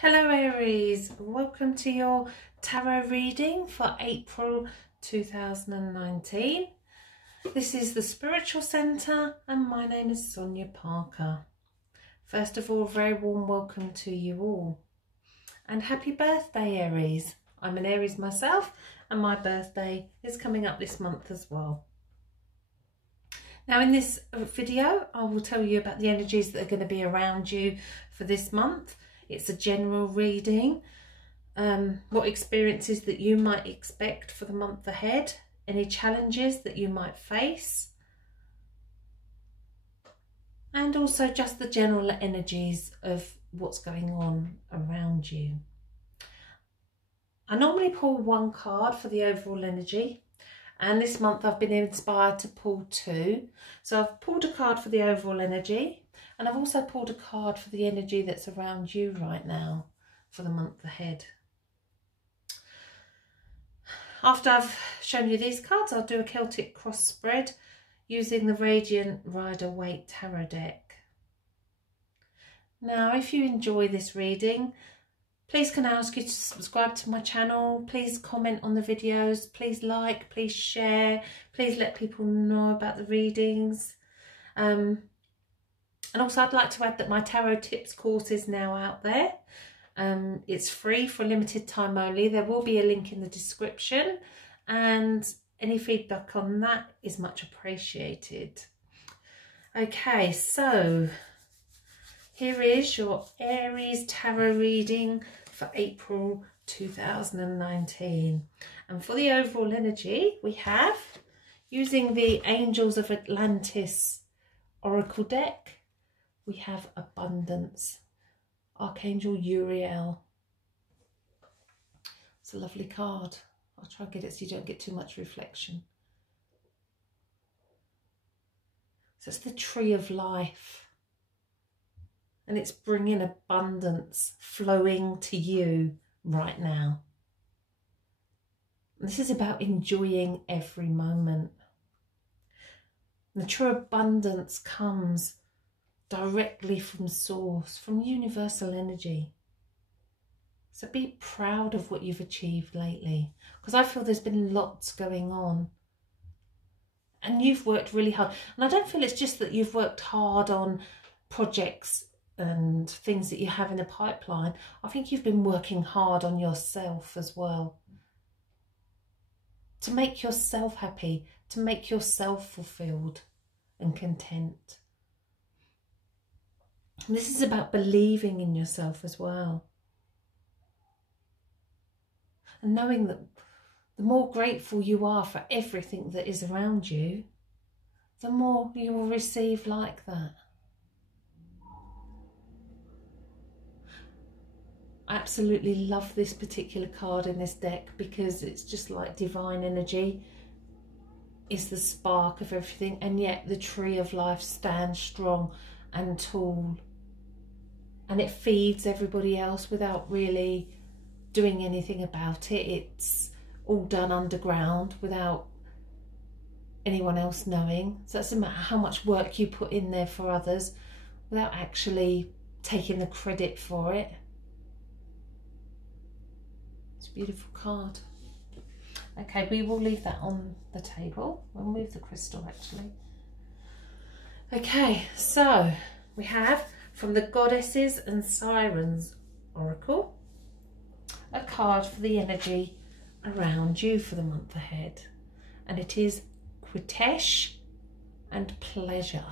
Hello Aries, welcome to your tarot reading for April 2019. This is the Spiritual Centre and my name is Sonia Parker. First of all, a very warm welcome to you all. And happy birthday Aries. I'm an Aries myself and my birthday is coming up this month as well. Now in this video I will tell you about the energies that are going to be around you for this month. It's a general reading, what experiences that you might expect for the month ahead, any challenges that you might face, and also just the general energies of what's going on around you. I normally pull one card for the overall energy, and this month I've been inspired to pull two. So I've pulled a card for the overall energy, and I've also pulled a card for the energy that's around you right now for the month ahead. After I've shown you these cards, I'll do a Celtic cross spread using the Radiant Rider-Waite Tarot deck. Now, if you enjoy this reading, please can I ask you to subscribe to my channel, please comment on the videos, please like, please share, please let people know about the readings. And also I'd like to add that my tarot tips course is now out there. It's free for a limited time only. There will be a link in the description and any feedback on that is much appreciated. Okay, so here is your Aries tarot reading for April 2019. And for the overall energy, we have, using the Angels of Atlantis Oracle deck, we have Abundance, Archangel Uriel. It's a lovely card. I'll try and get it so you don't get too much reflection. So it's the Tree of Life. And it's bringing abundance flowing to you right now. And this is about enjoying every moment. And the true abundance comes directly from source, from universal energy. So be proud of what you've achieved lately, because I feel there's been lots going on and you've worked really hard. And I don't feel it's just that you've worked hard on projects and things that you have in the pipeline. I think you've been working hard on yourself as well, to make yourself happy, to make yourself fulfilled and content. And this is about believing in yourself as well. And knowing that the more grateful you are for everything that is around you, the more you will receive like that. I absolutely love this particular card in this deck because it's just like divine energy. It's the spark of everything, and yet the Tree of Life stands strong and tall. And it feeds everybody else without really doing anything about it. It's all done underground without anyone else knowing. So it's no matter how much work you put in there for others without actually taking the credit for it. It's a beautiful card. Okay, we will leave that on the table. We'll move the crystal actually. Okay, so we have from the Goddesses and Sirens Oracle, a card for the energy around you for the month ahead. And it is Quitesh and Pleasure.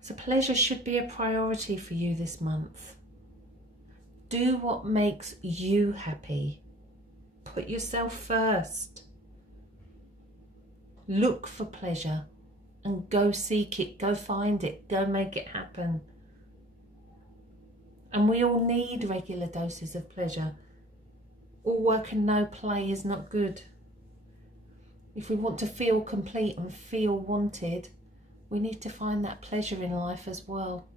So pleasure should be a priority for you this month. Do what makes you happy. Put yourself first. Look for pleasure and go seek it, go find it, go make it happen. And we all need regular doses of pleasure. All work and no play is not good. If we want to feel complete and feel wanted, we need to find that pleasure in life as well.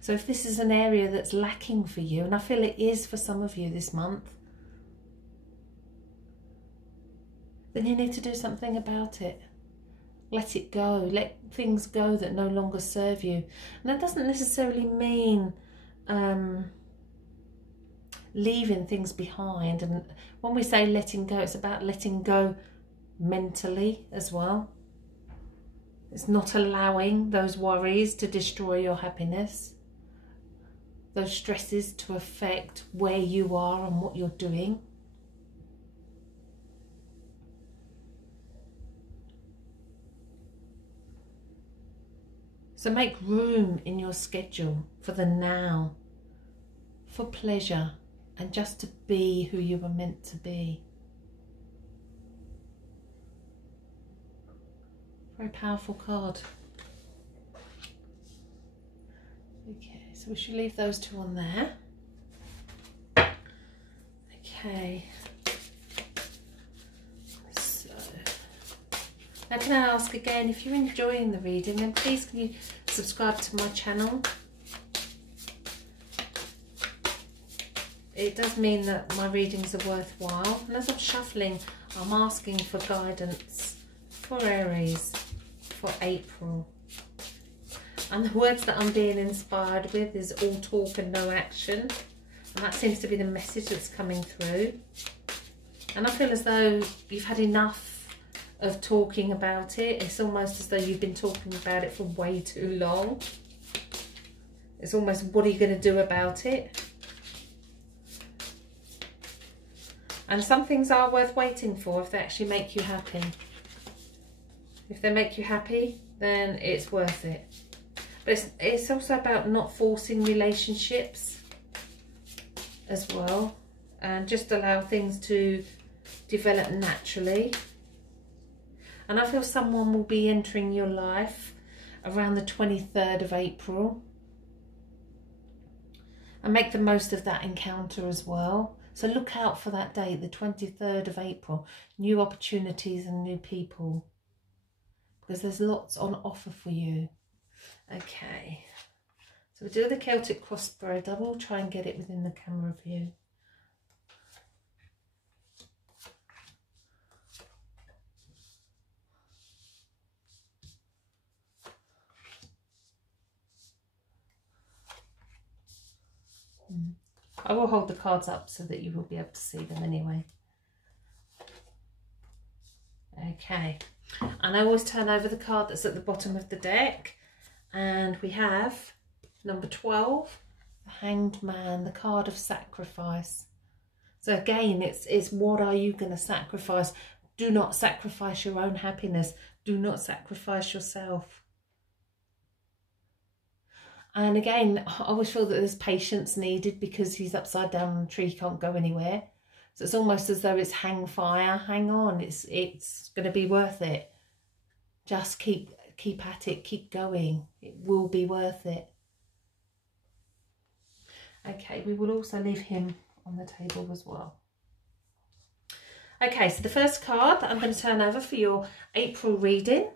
So if this is an area that's lacking for you, and I feel it is for some of you this month, then you need to do something about it. Let it go. Let things go that no longer serve you. And that doesn't necessarily mean leaving things behind. And when we say letting go, it's about letting go mentally as well. It's not allowing those worries to destroy your happiness, those stresses to affect where you are and what you're doing. So make room in your schedule for the now, for pleasure, and just to be who you were meant to be. Very powerful card. Okay, so we should leave those two on there. Okay. So, now can I ask again, if you're enjoying the reading, then please can you subscribe to my channel? It does mean that my readings are worthwhile. And as I'm shuffling, I'm asking for guidance for Aries for April. And the words that I'm being inspired with is all talk and no action. And that seems to be the message that's coming through. And I feel as though you've had enough of talking about it. It's almost as though you've been talking about it for way too long. It's almost, what are you going to do about it? And some things are worth waiting for if they actually make you happy. If they make you happy, then it's worth it. But it's also about not forcing relationships as well. And just allow things to develop naturally. And I feel someone will be entering your life around the 23rd of April. And make the most of that encounter as well. So look out for that date, the 23rd of April. New opportunities and new people. Because there's lots on offer for you. Okay. So we'll do the Celtic cross spread. I will try and get it within the camera view. I will hold the cards up so that you will be able to see them anyway. Okay, and I always turn over the card that's at the bottom of the deck, and we have number 12, the Hanged Man, the card of sacrifice. So again, it's what are you going to sacrifice? Do not sacrifice your own happiness. Do not sacrifice yourself. And again, I always feel that there's patience needed because he's upside down on a tree, he can't go anywhere. So it's almost as though it's hang fire, hang on, it's going to be worth it. Just keep at it, keep going. It will be worth it. Okay, we will also leave him on the table as well. Okay, so the first card that I'm going to turn over for your April reading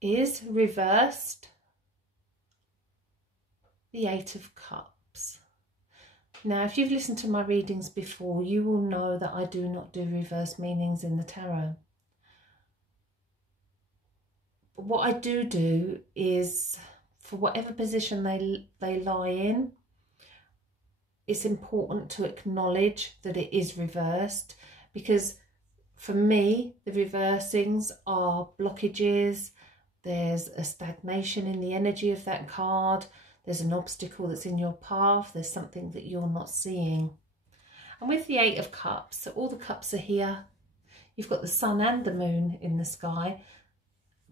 is reversed. The Eight of Cups. Now, if you've listened to my readings before, you will know that I do not do reverse meanings in the tarot. But what I do is, for whatever position they lie in, it's important to acknowledge that it is reversed, because for me, the reversing's are blockages, there's a stagnation in the energy of that card, there's an obstacle that's in your path, there's something that you're not seeing. And with the Eight of Cups, so all the cups are here. You've got the sun and the moon in the sky,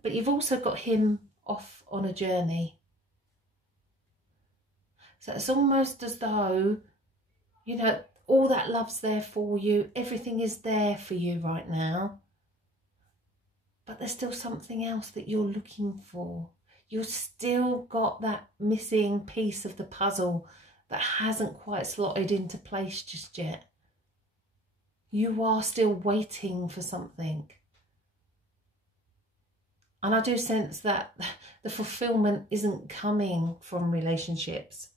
but you've also got him off on a journey. So it's almost as though, you know, all that love's there for you, everything is there for you right now, but there's still something else that you're looking for. You've still got that missing piece of the puzzle that hasn't quite slotted into place just yet. You are still waiting for something. And I do sense that the fulfillment isn't coming from relationships.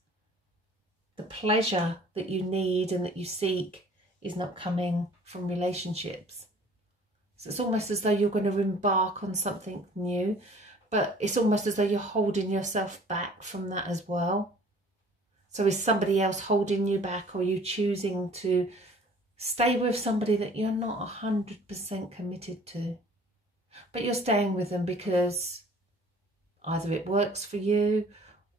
The pleasure that you need and that you seek is not coming from relationships. So it's almost as though you're going to embark on something new, but it's almost as though you're holding yourself back from that as well. So is somebody else holding you back, or are you choosing to stay with somebody that you're not 100% committed to? But you're staying with them because either it works for you,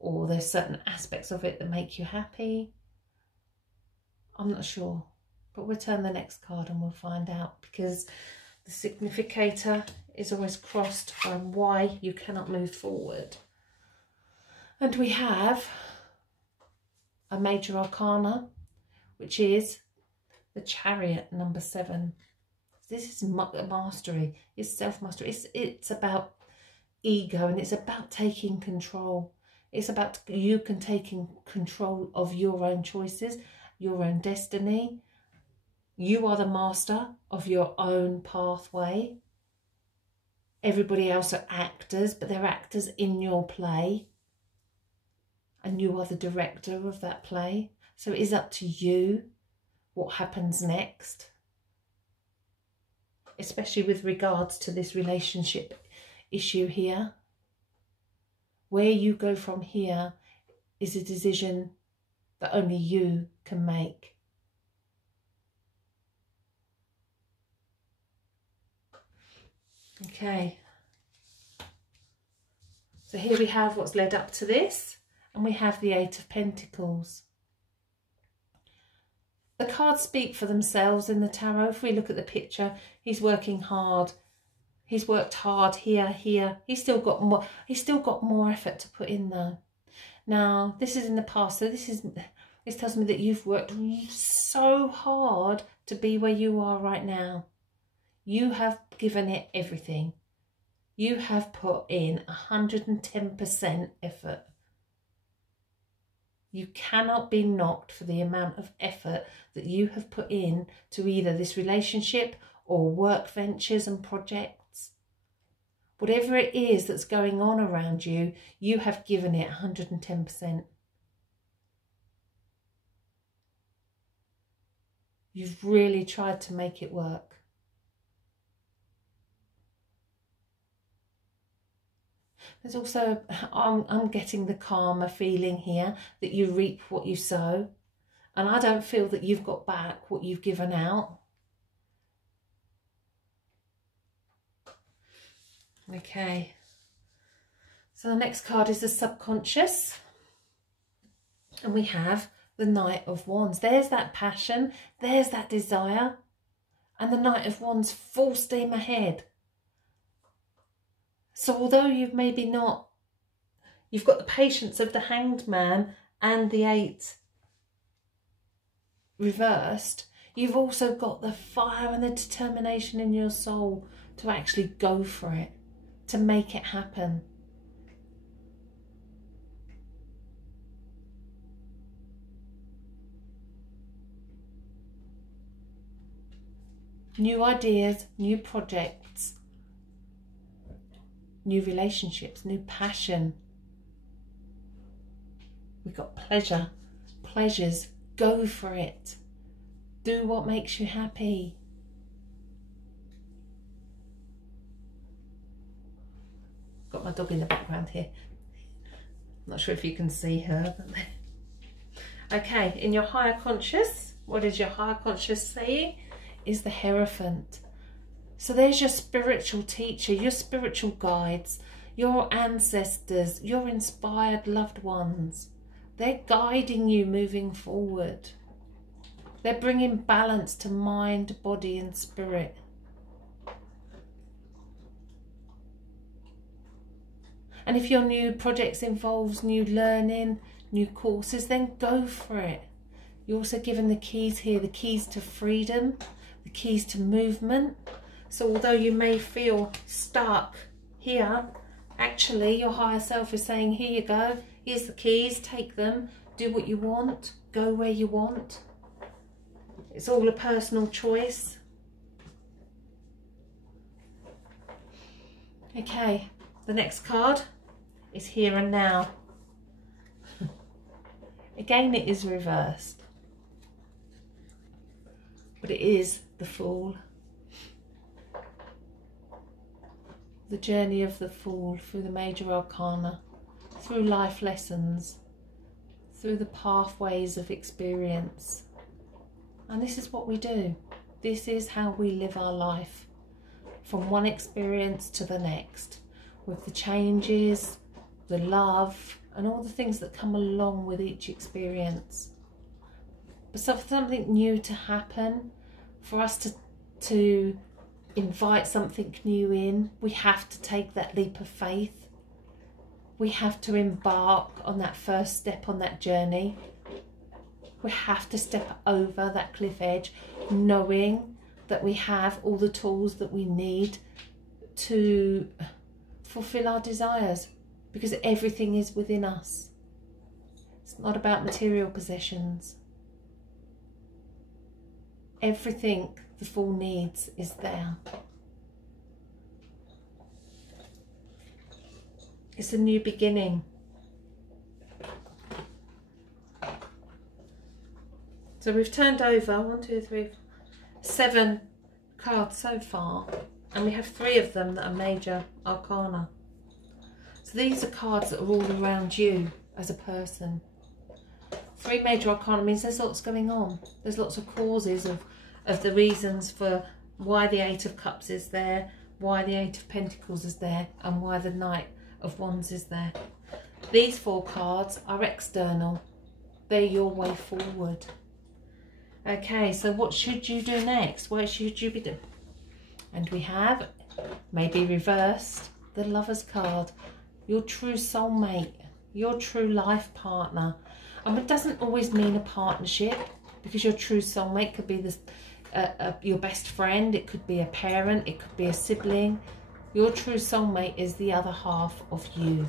or there's certain aspects of it that make you happy. I'm not sure, but we'll turn the next card and we'll find out, because the significator is always crossed on why you cannot move forward. And we have a major arcana, which is the Chariot, number 7. This is mastery, it's self-mastery. It's about ego, and it's about taking control. It's about you taking control of your own choices, your own destiny. You are the master of your own pathway. Everybody else are actors, but they're actors in your play. And you are the director of that play. So it is up to you what happens next. Especially with regards to this relationship issue here. Where you go from here is a decision that only you can make. Okay, so here we have what's led up to this, and we have the 8 of Pentacles. The cards speak for themselves in the tarot. If we look at the picture, he's working hard. He's worked hard here. He's still got more effort to put in though. Now, this is in the past, so this tells me that you've worked so hard to be where you are right now. You have given it everything. You have put in 110% effort. You cannot be knocked for the amount of effort that you have put in to either this relationship or work ventures and projects. Whatever it is that's going on around you, you have given it 110%. You've really tried to make it work. There's also, I'm getting the karma feeling here, that you reap what you sow. And I don't feel that you've got back what you've given out. Okay. So the next card is the subconscious. And we have the Knight of Wands. There's that passion. There's that desire. And the Knight of Wands, full steam ahead. So although you've maybe not, you've got the patience of the Hanged Man and the 8 reversed, you've also got the fire and the determination in your soul to actually go for it, to make it happen. New ideas, new projects, new relationships, new passion. We've got pleasure, pleasures. Go for it. Do what makes you happy. Got my dog in the background here. Not sure if you can see her. But okay, in your higher conscious, what is your higher conscious saying? Is the Hierophant. So there's your spiritual teacher, your spiritual guides, your ancestors, your inspired loved ones. They're guiding you moving forward. They're bringing balance to mind, body and spirit. And if your new projects involves new learning, new courses, then go for it. You're also given the keys here, the keys to freedom, the keys to movement. So although you may feel stuck here, actually your higher self is saying, here you go, here's the keys, take them, do what you want, go where you want. It's all a personal choice. Okay, the next card is Here and Now. Again, it is reversed, but it is the Fool. the journey of the Fool through the major arcana, through life lessons, through the pathways of experience. And this is what we do. This is how we live our life, from one experience to the next, with the changes, the love, and all the things that come along with each experience. But for something new to happen, for us to invite something new in, we have to take that leap of faith. We have to embark on that first step on that journey. We have to step over that cliff edge, knowing that we have all the tools that we need to fulfill our desires, because everything is within us. It's not about material possessions. Everything the Fool needs is there. It's a new beginning. So we've turned over 1, 2, 3, 7 cards so far, and we have 3 of them that are major arcana. So these are cards that are all around you as a person. 3 major arcana means there's lots going on. There's lots of causes of the reasons for why the 8 of Cups is there, why the 8 of Pentacles is there, and why the Knight of Wands is there. These 4 cards are external. They're your way forward. Okay, so what should you do next? What should you be doing? And we have, maybe reversed, the Lover's card. Your true soulmate, your true life partner. And it doesn't always mean a partnership, because your true soulmate could be your best friend, it could be a parent, it could be a sibling. Your true soulmate is the other half of you.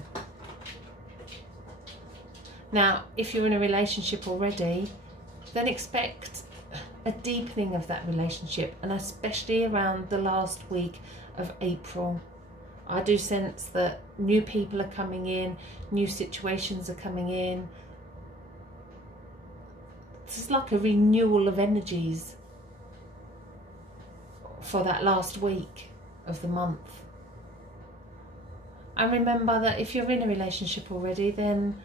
Now, if you're in a relationship already, then expect a deepening of that relationship, and especially around the last week of April. I do sense that new people are coming in, new situations are coming in. It's like a renewal of energies for that last week of the month. And remember that if you're in a relationship already, then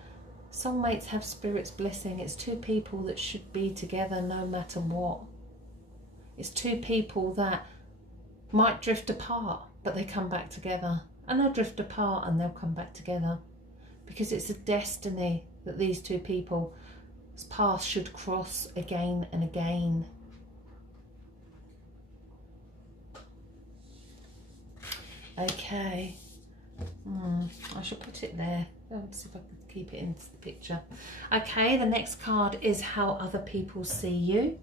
soulmates have Spirit's blessing. It's 2 people that should be together no matter what. It's 2 people that might drift apart, but they come back together. And they'll drift apart and they'll come back together. Because it's a destiny that these 2 people's paths should cross again and again. Okay. I should put it there. Let's see if I can keep it into the picture. Okay, the next card is how other people see you.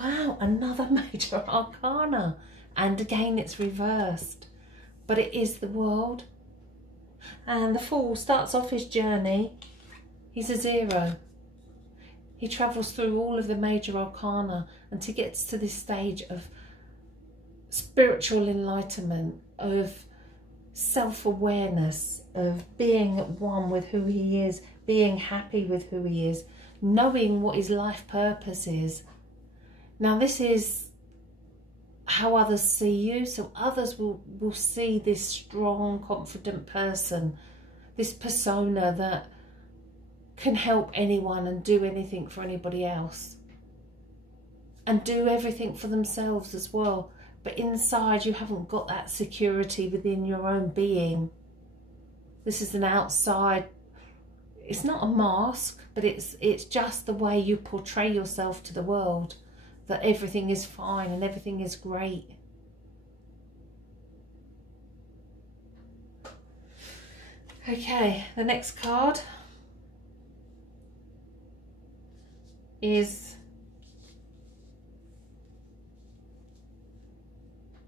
Wow, another major arcana. And again, it's reversed. But it is the World. And the Fool starts off his journey. He's a 0. He travels through all of the major arcana until he gets to this stage of spiritual enlightenment, of self-awareness, of being at one with who he is, being happy with who he is, knowing what his life purpose is. Now this is how others see you, so others will see this strong, confident person, this persona that can help anyone and do anything for anybody else, and do everything for themselves as well. But inside you haven't got that security within your own being. This is an outside, it's not a mask, but it's just the way you portray yourself to the world, that everything is fine and everything is great. Okay, the next card is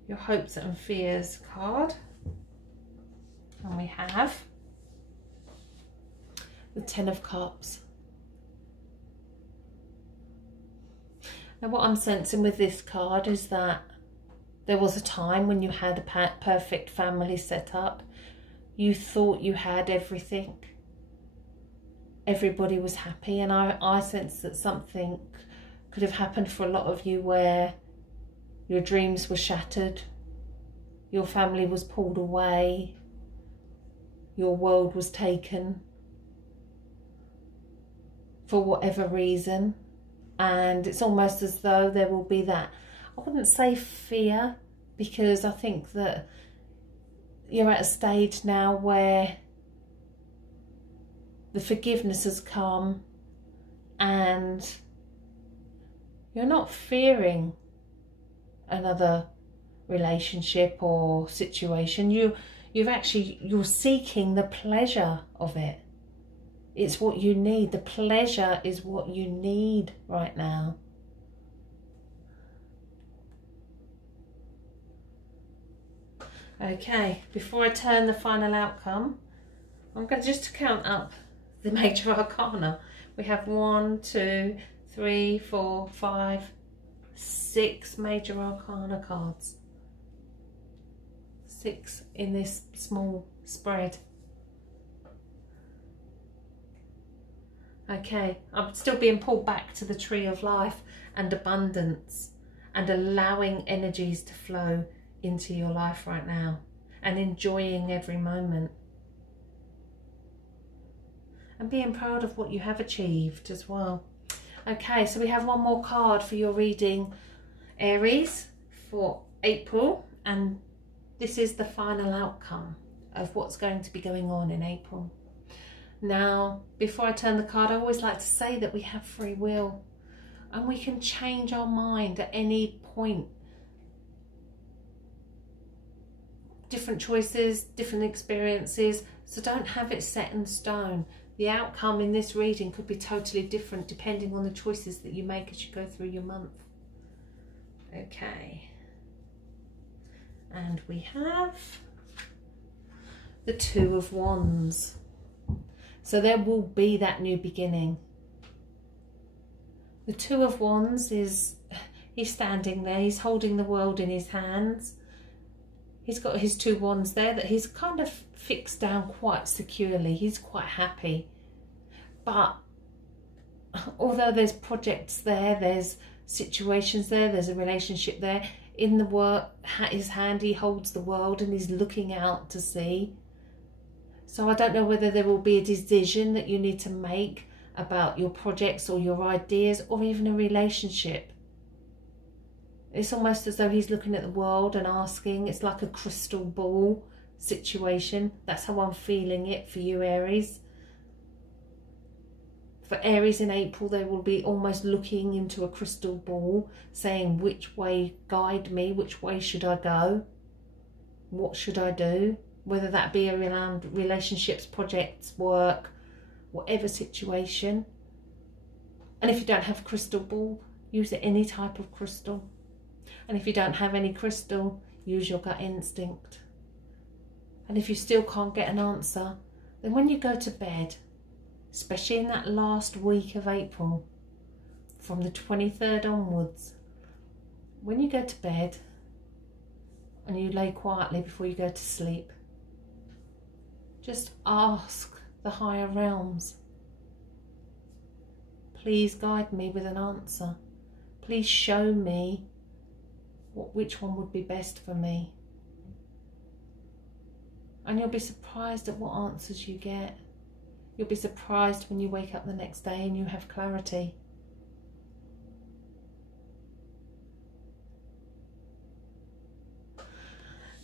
your hopes and fears card, and we have the 10 of Cups. Now what I'm sensing with this card is that there was a time when you had a perfect family set up. You thought you had everything. Everybody was happy, and I sense that something could have happened for a lot of you where your dreams were shattered. your family was pulled away, your world was taken for whatever reason, and it's almost as though there will be that, I wouldn't say fear, because I think that you're at a stage now where the forgiveness has come and you're not fearing another relationship or situation. You're seeking the pleasure of it. It's what you need. The pleasure is what you need right now. Okay, before I turn the final outcome, I'm going to just count up the major arcana. We have 1, 2, 3, 4, 5, 6 major arcana cards. 6 in this small spread. Okay, I'm still being pulled back to the tree of life and abundance and allowing energies to flow into your life right now and enjoying every moment. And being proud of what you have achieved as well. Okay, so we have one more card for your reading, Aries, for April, and this is the final outcome of what's going to be going on in April. Now, before I turn the card, I always like to say that we have free will and we can change our mind at any point. Different choices, different experiences, so don't have it set in stone. The outcome in this reading could be totally different depending on the choices that you make as you go through your month. Okay. And we have the Two of Wands. So there will be that new beginning. The Two of Wands he's standing there, he's holding the world in his hands. He's got his 2 wands there that he's kind of fixed down quite securely. He's quite happy. But although there's projects there, there's situations there, there's a relationship there, in the work, his hand, he holds the world and he's looking out to sea. So I don't know whether there will be a decision that you need to make about your projects or your ideas or even a relationship. It's almost as though he's looking at the world and asking. It's like a crystal ball situation. That's how I'm feeling it for you, Aries. For Aries in April, they will be almost looking into a crystal ball, saying, which way, guide me, which way should I go? What should I do? Whether that be around relationships, projects, work, whatever situation. And if you don't have a crystal ball, use any type of crystal. And if you don't have any crystal, use your gut instinct. And if you still can't get an answer, then when you go to bed, especially in that last week of April, from the 23rd onwards, when you go to bed and you lay quietly before you go to sleep, just ask the higher realms, please guide me with an answer. Please show me which one would be best for me. And you'll be surprised at what answers you get. You'll be surprised when you wake up the next day and you have clarity.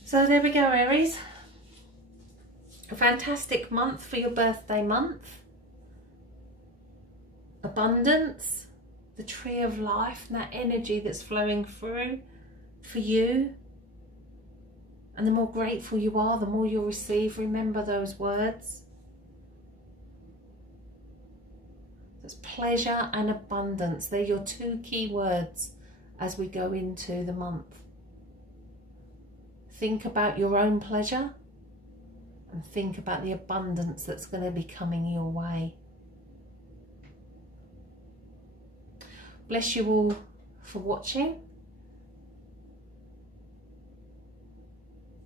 So there we go, Aries. A fantastic month for your birthday month. Abundance, the tree of life, and that energy that's flowing through for you. And the more grateful you are, the more you'll receive. Remember those words. There's pleasure and abundance. They're your 2 key words as we go into the month. Think about your own pleasure and think about the abundance that's going to be coming your way. Bless you all for watching.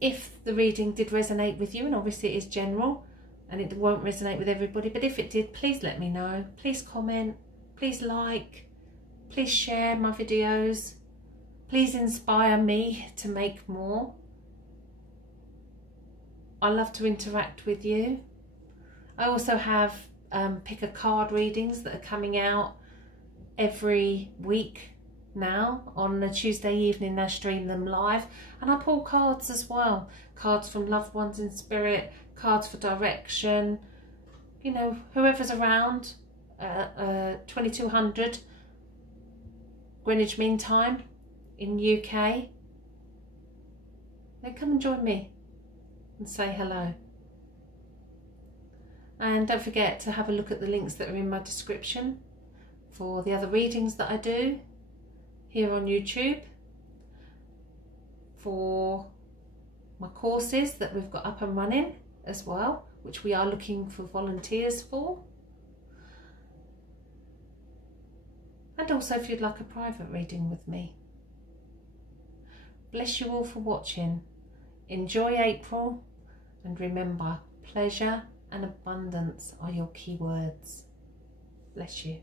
If the reading did resonate with you, and obviously it is general and it won't resonate with everybody, but if it did, please let me know. Please comment, please like, please share my videos. Please inspire me to make more. I love to interact with you. I also have pick a card readings that are coming out every week now. On a Tuesday evening I stream them live, and I pull cards as well. Cards from loved ones in spirit, cards for direction, you know, whoever's around. 2200 Greenwich Mean Time in UK. They come and join me and say hello. And don't forget to have a look at the links that are in my description for the other readings that I do here on YouTube, for my courses that we've got up and running as well, which we are looking for volunteers for. And also if you'd like a private reading with me. Bless you all for watching. Enjoy April, and remember, pleasure and abundance are your key words. Bless you.